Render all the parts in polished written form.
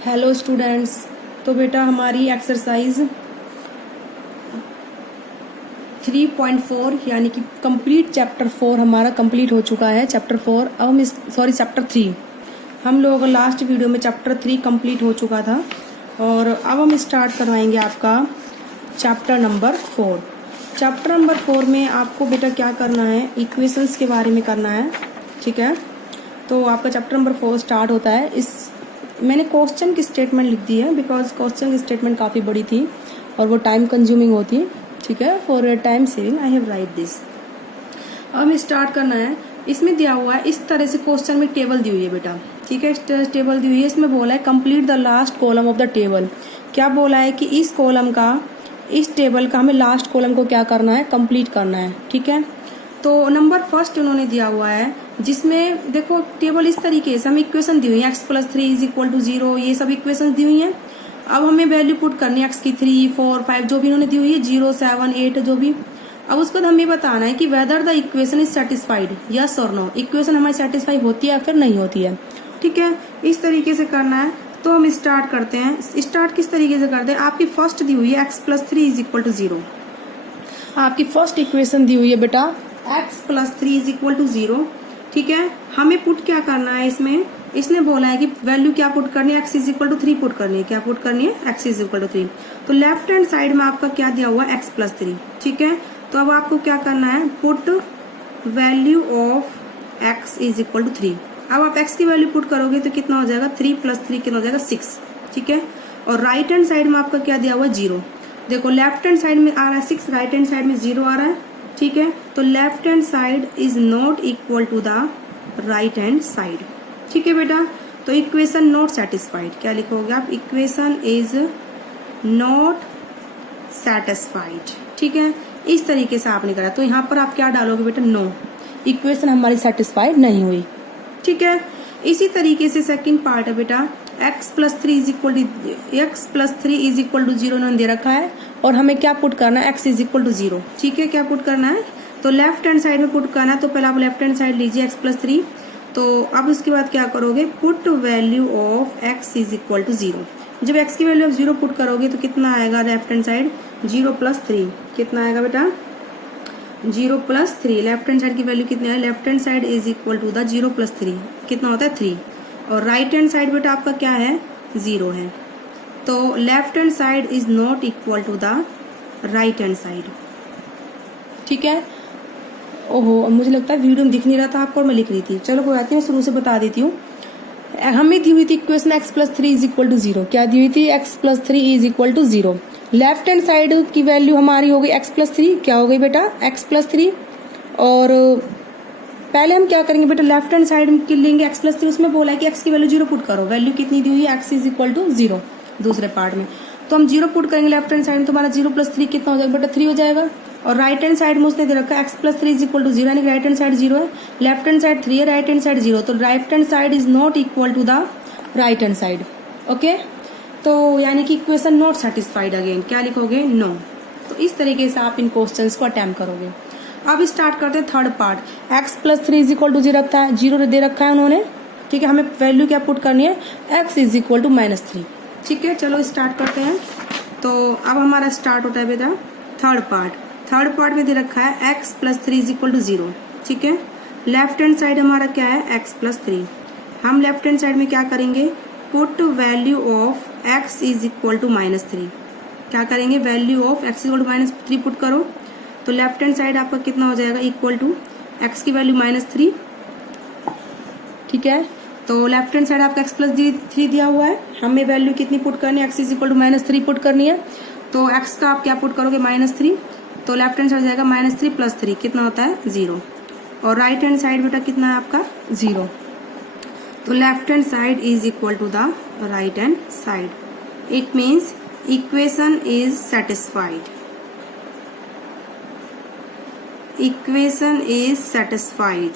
Hello students. तो बेटा हमारी एक्सरसाइज 3.4 यानी कि कंप्लीट चैप्टर 4 हमारा कंप्लीट हो चुका है। चैप्टर 4 अब हम चैप्टर 3 हम लोग लास्ट वीडियो में चैप्टर 3 कंप्लीट हो चुका था और अब हम स्टार्ट करवाएंगे आपका चैप्टर नंबर 4। चैप्टर नंबर 4 में आपको बेटा क्या करना है, इक्वेशंस के बारे में करना है। ठीक है, तो आपका चैप्टर नंबर 4 स्टार्ट होता है। इस मैंने क्वेश्चन की स्टेटमेंट लिख दी है बिकॉज क्वेश्चन की स्टेटमेंट काफ़ी बड़ी थी और वो टाइम कंज्यूमिंग होती है। ठीक है, for time saving I have right this. अब हमें स्टार्ट करना है। इसमें दिया हुआ है इस तरह से क्वेश्चन में टेबल दी हुई है बेटा। ठीक है, टेबल दी हुई है। इसमें बोला है complete the last column of the table. क्या बोला है कि इस कॉलम का, इस टेबल का हमें लास्ट कॉलम को क्या करना है, कंप्लीट करना है। ठीक है, तो नंबर फर्स्ट उन्होंने दिया हुआ है जिसमें देखो टेबल इस तरीके से हमें इक्वेशन दी हुई है x+3 = 0, ये सब इक्वेशन दी हुई हैं। अब हमें वैल्यू पुट करनी है x की 3, 4, 5 जो भी उन्होंने दी हुई है, 0, 7, 8 जो भी। अब उसके बाद हमें बताना है कि whether the equation is satisfied, yes और नो, इक्वेशन हमारी सेटिस्फाई होती है या फिर नहीं होती है। ठीक है, इस तरीके से करना है। तो हम स्टार्ट करते हैं। स्टार्ट किस तरीके से करते हैं, आपकी फर्स्ट दी हुई है x+3 = 0। आपकी फर्स्ट इक्वेशन दी हुई है बेटा x+3 = 0। ठीक है, हमें पुट क्या करना है इसमें, इसने बोला है कि वैल्यू क्या पुट करनी है, x = 3 पुट करनी है। क्या पुट करनी है, x = 3। तो लेफ्ट हैंड साइड में आपका क्या दिया हुआ है, x+3। ठीक है, तो अब आपको क्या करना है, पुट वैल्यू ऑफ x = 3। अब आप x की वैल्यू पुट करोगे तो कितना हो जाएगा, 3 + 3 कितना हो जाएगा, 6। ठीक है, और राइट हैंड साइड में आपका क्या दिया हुआ है, 0। देखो लेफ्ट हैंड साइड में आ रहा है 6, राइट हैंड साइड में 0 आ रहा है। ठीक है, तो left hand side is not equal to the right hand side. ठीक है बेटा, तो इक्वेशन नॉट सेटिस्फाइड, क्या लिखोगे आप, इक्वेशन इज नॉट सेटिस्फाइड। ठीक है, इस तरीके से आपने करा। तो यहाँ पर आप क्या डालोगे बेटा, नो, इक्वेशन हमारी सेटिस्फाइड नहीं हुई। ठीक है, इसी तरीके से सेकंड पार्ट है बेटा, x+3 = 0 उन्होंने दे रखा है और हमें क्या पुट करना है, x = 0। ठीक है, क्या पुट करना है, तो लेफ्ट हैंड साइड में पुट करना है। तो पहले आप लेफ्ट हैंड साइड लीजिए x+3। तो अब उसके बाद क्या करोगे, पुट वैल्यू ऑफ x = 0। जब x की वैल्यू आप 0 पुट करोगे तो कितना आएगा, लेफ्ट हैंड साइड 0 + 3 कितना आएगा बेटा, 0 + 3। लेफ्ट हैंड साइड की वैल्यू कितनी है, left hand side is equal to the 0 + 3 कितना होता है, 3। और राइट हैंड साइड बेटा आपका क्या है, 0 है। तो left hand side is not equal to the right hand side. ठीक है, ओहो मुझे लगता है वीडियो में दिख नहीं रहा था आपको और मैं लिख रही थी। चलो कोई बात नहीं, मैं शुरू से बता देती हूँ। हमें दी हुई थी इक्वेशन x+3 = 0। क्या दी हुई थी, x+3 = 0। लेफ्ट हैंड साइड की वैल्यू हमारी हो गई x+3, क्या हो गई बेटा, x+3। और पहले हम क्या करेंगे बेटा, लेफ्ट हैंड साइड के लेंगे x+3, उसमें बोला है कि x की वैल्यू 0 पुट करो। वैल्यू कितनी दी हुई है, x = 0 दूसरे पार्ट में। तो हम 0 पुट करेंगे लेफ्ट हैंड साइड में, तो हमारा 0 + 3 कितना हो जाएगा बेटा, 3 हो जाएगा। और राइट हैंड साइड में उसने दे रखा है x+3 = 0 यानी राइट हैंड साइड 0 है, लेफ्ट हैंड साइड 3 है, राइट हैंड साइड 0। तो right hand side is not equal to the right hand side. Okay, तो यानी कि इक्वेशन नॉट सेटिस्फाइड, अगेन क्या लिखोगे, नो। तो इस तरीके से आप इन क्वेश्चंस को अटेम्प्ट करोगे। अब स्टार्ट करते हैं थर्ड पार्ट। x+3 = 0 दे रखा है उन्होंने। ठीक है, हमें वैल्यू क्या पुट करनी है, x = -3। ठीक है, चलो स्टार्ट करते हैं। तो अब हमारा स्टार्ट होता है बेटा थर्ड पार्ट। थर्ड पार्ट में दे रखा है x+3 = 0। ठीक है, लेफ्ट हैंड साइड हमारा क्या है, x+3। हम लेफ्ट हैंड साइड में क्या करेंगे, पुट वैल्यू ऑफ x = -3। क्या करेंगे, वैल्यू ऑफ x = -3 पुट करो। तो लेफ्ट हैंड साइड आपका कितना हो जाएगा, इक्वल टू x की वैल्यू -3। ठीक है, तो लेफ्ट हैंड साइड आपका x+3 दिया हुआ है, हमें वैल्यू कितनी पुट करनी है, x = -3 पुट करनी है। तो x का आप क्या पुट करोगे, -3। तो लेफ्ट हैंड साइड जाएगा -3 + 3 कितना होता है, 0। और राइट हैंड साइड बेटा कितना है आपका, 0। तो left hand side is equal to the right hand side. It means equation is satisfied. Equation is satisfied.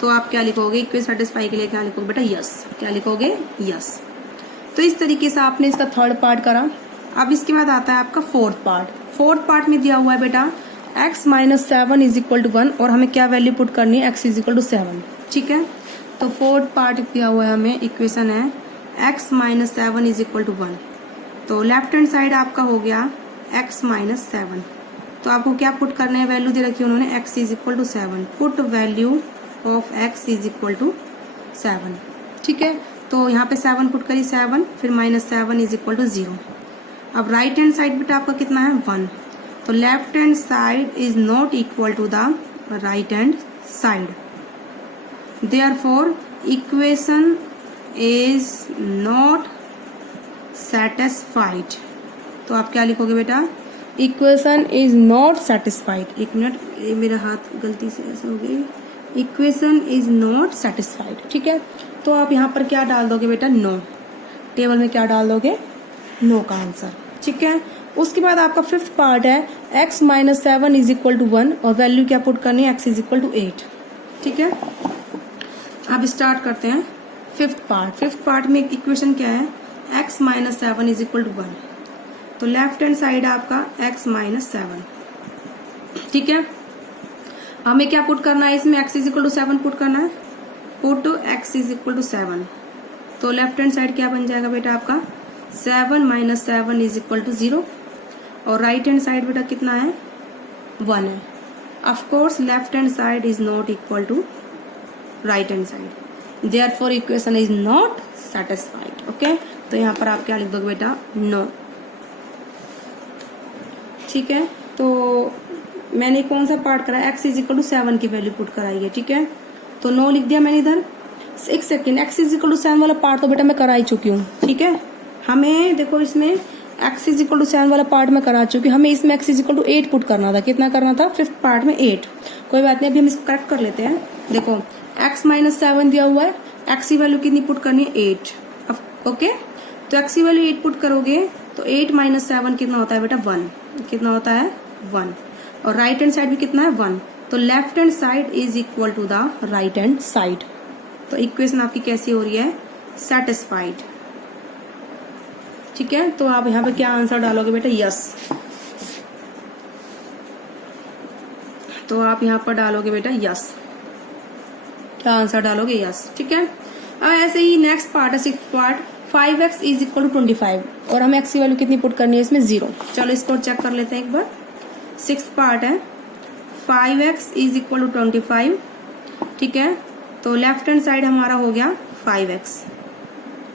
तो आप क्या लिखोगे, इक्वेशन सेटिस्फाई के लिए क्या लिखोगे बेटा, यस। क्या लिखोगे, यस। तो इस तरीके से आपने इसका थर्ड पार्ट करा। अब इसके बाद आता है आपका फोर्थ पार्ट। फोर्थ पार्ट में दिया हुआ है बेटा x - 7 = 1 और हमें क्या वैल्यू पुट करनी है, x = 7। ठीक है, तो फोर्थ पार्ट दिया हुआ है हमें, इक्वेशन है x minus 7 is equal to 1। तो लेफ्ट हैंड साइड आपका हो गया x माइनस 7। तो आपको क्या पुट करना है, वैल्यू दे रखी है उन्होंने x is equal to 7, put value of x is equal to 7। ठीक है, तो यहाँ पे 7 पुट करी 7, फिर माइनस 7 इज इक्वल टू 0। अब राइट हैंड साइड बेटा आपका कितना है 1। तो left hand side is not equal to the right hand side, therefore equation is not satisfied. तो आप क्या लिखोगे बेटा, इक्वेशन इज नॉट सेटिस्फाइड। एक मिनट, ये मेरा हाथ गलती से ऐसे हो गई, इक्वेशन इज नॉट सेटिस्फाइड। ठीक है, तो आप यहाँ पर क्या डाल दोगे बेटा, नो। टेबल में क्या डाल दोगे, नो का आंसर। ठीक है, उसके बाद आपका फिफ्थ पार्ट है x minus 7 is equal to 1 और वैल्यू क्या पुट करनी है, x इज इक्वल टू 8। ठीक है, अब स्टार्ट करते हैं फिफ्थ पार्ट। फिफ्थ पार्ट में इक्वेशन क्या है, x minus 7 is equal to 1। तो लेफ्ट हैंड साइड आपका x माइनस 7। ठीक है, हमें क्या पुट करना है इसमें, x is equal to 7 put करना है, put x is equal to 7। तो लेफ्ट हैंड साइड क्या बन जाएगा बेटा आपका, 7 माइनस 7 इज इक्वल टू 0 और राइट हैंड साइड बेटा कितना है, 1 है। Of course left hand side is not equal to right hand side, therefore equation is not satisfied. Okay, तो यहाँ पर आप क्या लिख दोगे बेटा, नो। ठीक है, तो मैंने कौन सा पार्ट करा, x इज इक्वल टू 7 की वैल्यू पुट कराई है। ठीक है, तो नो लिख दिया मैंने इधर। एक second, x is equal to 7 वाला पार्ट तो बेटा मैं करा ही चुकी हूँ। ठीक है, हमें देखो इसमें x इज इक्वल टू 7 वाला पार्ट में करा चुकी हूँ, हमें इसमें x is equal to 8 put करना था। कितना करना था, फिफ्थ पार्ट में 8। कोई बात नहीं, अभी हम इसको करेक्ट कर लेते हैं। देखो x माइनस 7 दिया हुआ है, x की वैल्यू कितनी पुट करनी है, 8। ओके, तो x की वैल्यू 8 पुट करोगे तो 8 माइनस 7 कितना होता है बेटा, 1। कितना होता है, 1। और राइट हैंड साइड भी कितना है, 1। तो left hand side is equal to the right hand side. तो इक्वेशन आपकी कैसी हो रही है, सेटिस्फाइड। ठीक है, तो आप यहाँ पे क्या आंसर डालोगे बेटा, यस। तो आप यहाँ पर डालोगे बेटा यस, क्या आंसर डालोगे, यस। ठीक है, अब ऐसे ही नेक्स्ट पार्ट है sixth part, 5x is equal to 25 और हमें x की वैल्यू कितनी पुट करनी है इसमें, 0। चलो इसको चेक कर लेते हैं एक बार। सिक्स्थ पार्ट है 5x इज इक्वल टू 25। ठीक है, तो लेफ्ट हैंड साइड हमारा हो गया 5x।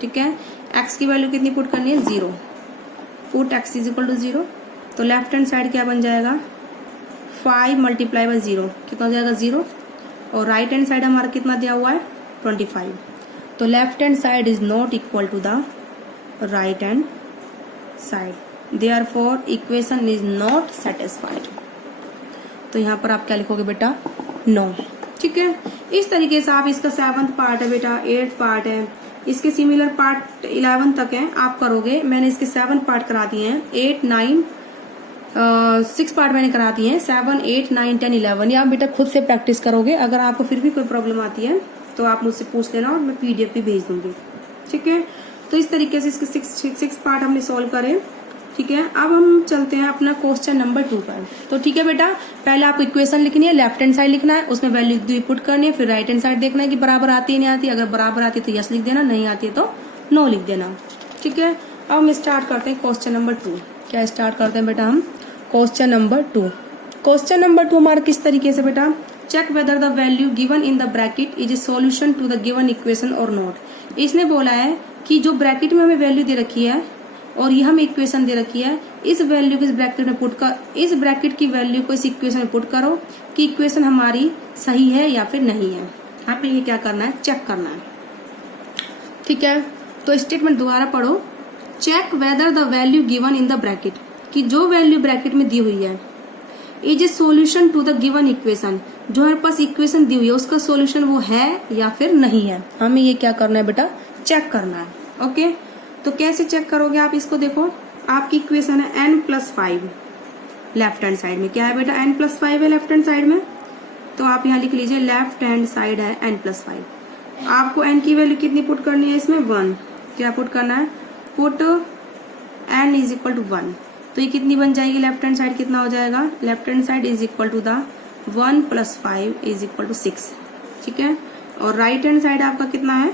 ठीक है, x की वैल्यू कितनी पुट करनी है, 0। Put x is equal to 0। तो लेफ्ट हैंड साइड क्या बन जाएगा, 5 मल्टीप्लाई बाय 0 कितना हो जाएगा, 0। और राइट हैंड साइड हमारा कितना दिया हुआ है, 25। तो left hand side is not equal to the right hand side, therefore equation is not satisfied. तो यहाँ पर आप क्या लिखोगे बेटा, नो। ठीक है, इस तरीके से आप इसका 7th पार्ट है बेटा, 8th पार्ट है, इसके सिमिलर पार्ट 11 तक है, आप करोगे। मैंने इसके 7 पार्ट करा दिए हैं, 8, 9, 6 पार्ट मैंने करा दिए हैं, 7, 8, 9, 10, 11। ये आप बेटा खुद से प्रैक्टिस करोगे। अगर आपको फिर भी कोई प्रॉब्लम आती है तो आप मुझसे पूछ लेना और मैं PDF भी भेज दूंगी। ठीक है, तो इस तरीके से इसके 6 पार्ट हमने सॉल्व करे। ठीक है, अब हम चलते हैं अपना क्वेश्चन नंबर 2 पर। तो ठीक है बेटा, पहले आपको इक्वेशन लिखनी है, लेफ्ट हैंड साइड लिखना है, उसमें वैल्यू पुट करनी है, फिर राइट हैंड साइड देखना है कि बराबर आती है नहीं आती। अगर बराबर आती है तो यस लिख देना, नहीं आती है तो नो लिख देना। ठीक है, अब हम स्टार्ट करते हैं क्वेश्चन नंबर 2। क्या स्टार्ट करते हैं बेटा हम, क्वेश्चन नंबर 2। क्वेश्चन नंबर 2 हमारा किस तरीके से बेटा, check whether the value given in the bracket is a solution to the given equation और नॉट। इसने बोला है कि जो ब्रैकेट में हमें वैल्यू दे रखी है और ये हमें इक्वेशन दे रखी है, इस वैल्यू को इस ब्रैकेट में पुट कर, इस ब्रैकेट की वैल्यू को इस इक्वेशन में पुट करो कि इक्वेशन हमारी सही है या फिर नहीं है। यहाँ पे ये क्या करना है, चेक करना है। ठीक है, तो स्टेटमेंट दोबारा पढ़ो, check whether the value given in the bracket, कि जो वैल्यू ब्रैकेट में दी हुई है, is a solution to the given equation, जो हमारे पास इक्वेशन दी हुई है उसका सोल्यूशन वो है या फिर नहीं है। हमें ये क्या करना है बेटा, चेक करना है। ओके, तो कैसे चेक करोगे आप इसको, देखो आपकी इक्वेशन है n+5 लेफ्ट हैंड साइड में। क्या है बेटा, n+5 है लेफ्ट हैंड साइड में। तो आप यहाँ लिख लीजिए लेफ्ट हैंड साइड है n+5। आपको n की वैल्यू कितनी पुट करनी है इसमें, 1। क्या पुट करना है, put n is equal to 1। तो ये कितनी बन जाएगी, लेफ्ट हैंड साइड कितना हो जाएगा, left hand side is equal to the 1 + 5 is equal to 6। ठीक है, और राइट हैंड साइड आपका कितना है,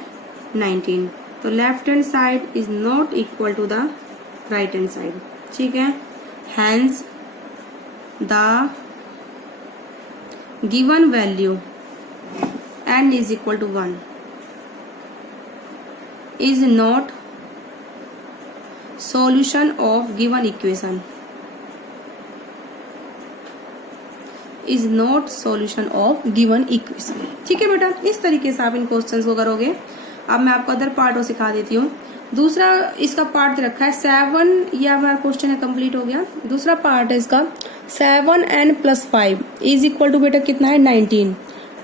19। तो left hand side is not equal to the right hand side, ठीक है। Hence the given value n is equal to 1 is not solution of given equation, is not solution of given equation, ठीक है बेटा। इस तरीके से आप इन questions को करोगे। अब मैं आपको अदर पार्ट और सिखा देती हूँ। दूसरा इसका पार्ट रखा है 7, ये हमारा क्वेश्चन है कंप्लीट हो गया। दूसरा पार्ट है इसका 7n + 5 इज इक्वल टू बेटा कितना है 19।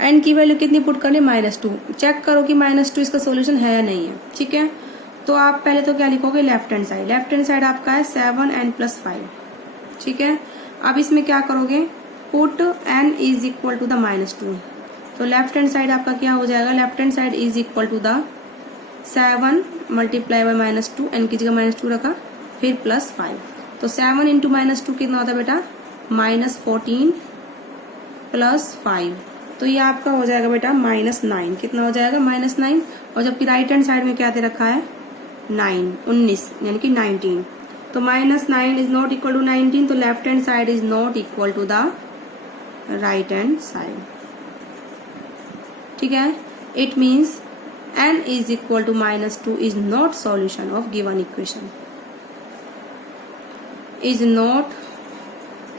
n की वैल्यू कितनी पुट करनी -2। चेक करो कि -2 इसका सोल्यूशन है या नहीं है, ठीक है। तो आप पहले तो क्या लिखोगे left hand side, left hand side आपका है 7n + 5, ठीक है। अब इसमें क्या करोगे, put n is equal to the -2। तो लेफ्ट हैंड साइड आपका क्या हो जाएगा, left hand side is equal to the 7 × -2, n की जगह -2 रखा, फिर +5। तो 7 × -2 कितना होता है बेटा -14 + 5, तो ये आपका हो जाएगा बेटा -9। कितना हो जाएगा -9। और जबकि राइट हैंड साइड में क्या दे रखा है 19 यानी कि 19। तो -9 इज नॉट इक्वल टू 19, तो left hand side is not equal to the right hand side, ठीक है। It means n is equal to -2 is not solution of given equation, is not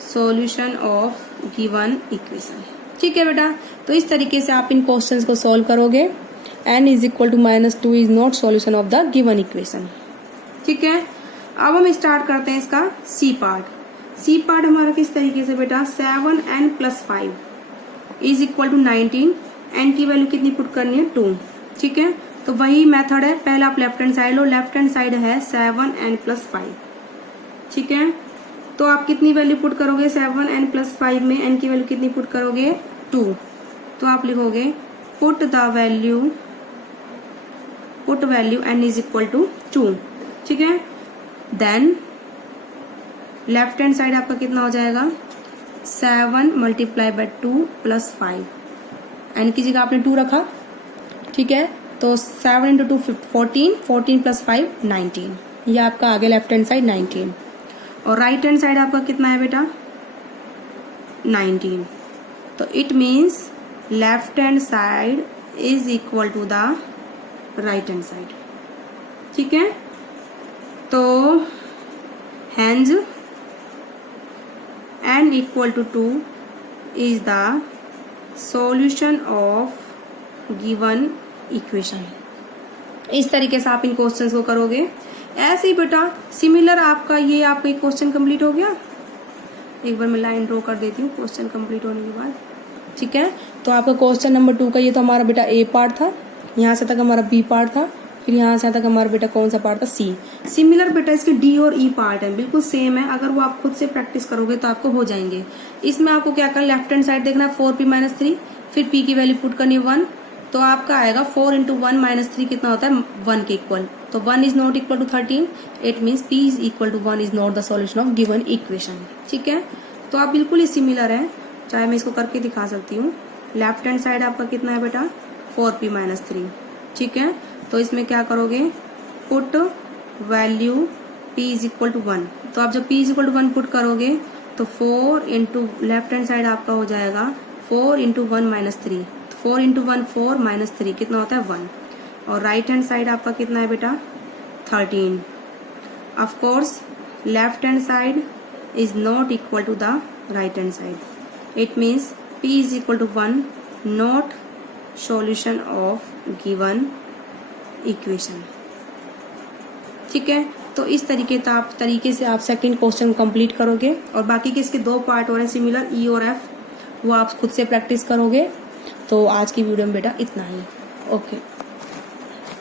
solution of given equation, ठीक है बेटा। तो इस तरीके से आप इन क्वेश्चंस को सॉल्व करोगे। n is equal to -2 is not solution of the given equation, ठीक है। अब हम स्टार्ट करते हैं इसका सी पार्ट। सी पार्ट हमारा किस तरीके से बेटा 7n + 5 is equal to 19। n की वैल्यू कितनी पुट करनी है 2, ठीक है। तो वही मेथड है, पहले आप लेफ्ट हैंड साइड लो, लेफ्ट हैंड साइड है 7n + 5, ठीक है। तो आप कितनी वैल्यू पुट करोगे 7n + 5 में, n की वैल्यू कितनी पुट करोगे 2। तो आप लिखोगे put value n is equal to 2, ठीक है। देन लेफ्ट हैंड साइड आपका कितना हो जाएगा 7 × 2 + 5, n की जगह आपने 2 रखा, ठीक है। तो 7 × 2 14, 14 + 5 19, ये आपका आगे लेफ्ट हैंड साइड 19। और राइट हैंड साइड आपका कितना है बेटा 19। तो it means left hand side is equal to the right hand side, ठीक है। तो hence n equal to 2 is the solution of given equation. इस तरीके से आप इन क्वेश्चंस को करोगे। ऐसे ही बेटा सिमिलर आपका ये आपका क्वेश्चन कंप्लीट हो गया। एक बार मैं लाइन ड्रॉ कर देती हूँ क्वेश्चन कंप्लीट होने के बाद, ठीक है। तो आपका क्वेश्चन नंबर 2 का ये तो हमारा बेटा ए पार्ट था, यहाँ से तक हमारा बी पार्ट था, फिर यहाँ से तक हमारा बेटा कौन सा पार्ट था सी। सिमिलर बेटा इसके डी और ई पार्ट है, बिल्कुल सेम है। अगर वो आप खुद से प्रैक्टिस करोगे तो आपको हो जाएंगे। इसमें आपको क्या करना, लेफ्ट हैंड साइड देखना 4p - 3, फिर p की वैल्यू पुट करनी 1, तो आपका आएगा 4 × 1 - 3 कितना होता है 1 के इक्वल। तो 1 is not equal to 13, it means p is equal to 1 is not the solution of given equation, ठीक है। तो आप बिल्कुल ही सिमिलर है, चाहे मैं इसको करके दिखा सकती हूँ। लेफ्ट हैंड साइड आपका कितना है बेटा 4p - 3, ठीक है। तो इसमें क्या करोगे, put value p is equal to 1। तो आप जब p is equal to 1 put करोगे तो 4 × लेफ्ट हैंड साइड आपका हो जाएगा 4 × 1 - 3, 4 × 1 4 - 3 कितना होता है 1। और राइट हैंड साइड आपका कितना है बेटा 13। Of course left hand side is not equal to the right hand side, it means p is equal to 1 not solution of given equation, ठीक है। तो इस तरीके से आप सेकंड क्वेश्चन कंप्लीट करोगे। और बाकी के इसके 2 पार्ट और हैं सिमिलर, ई और एफ, वो आप खुद से प्रैक्टिस करोगे। तो आज की वीडियो में बेटा इतना ही, ओके।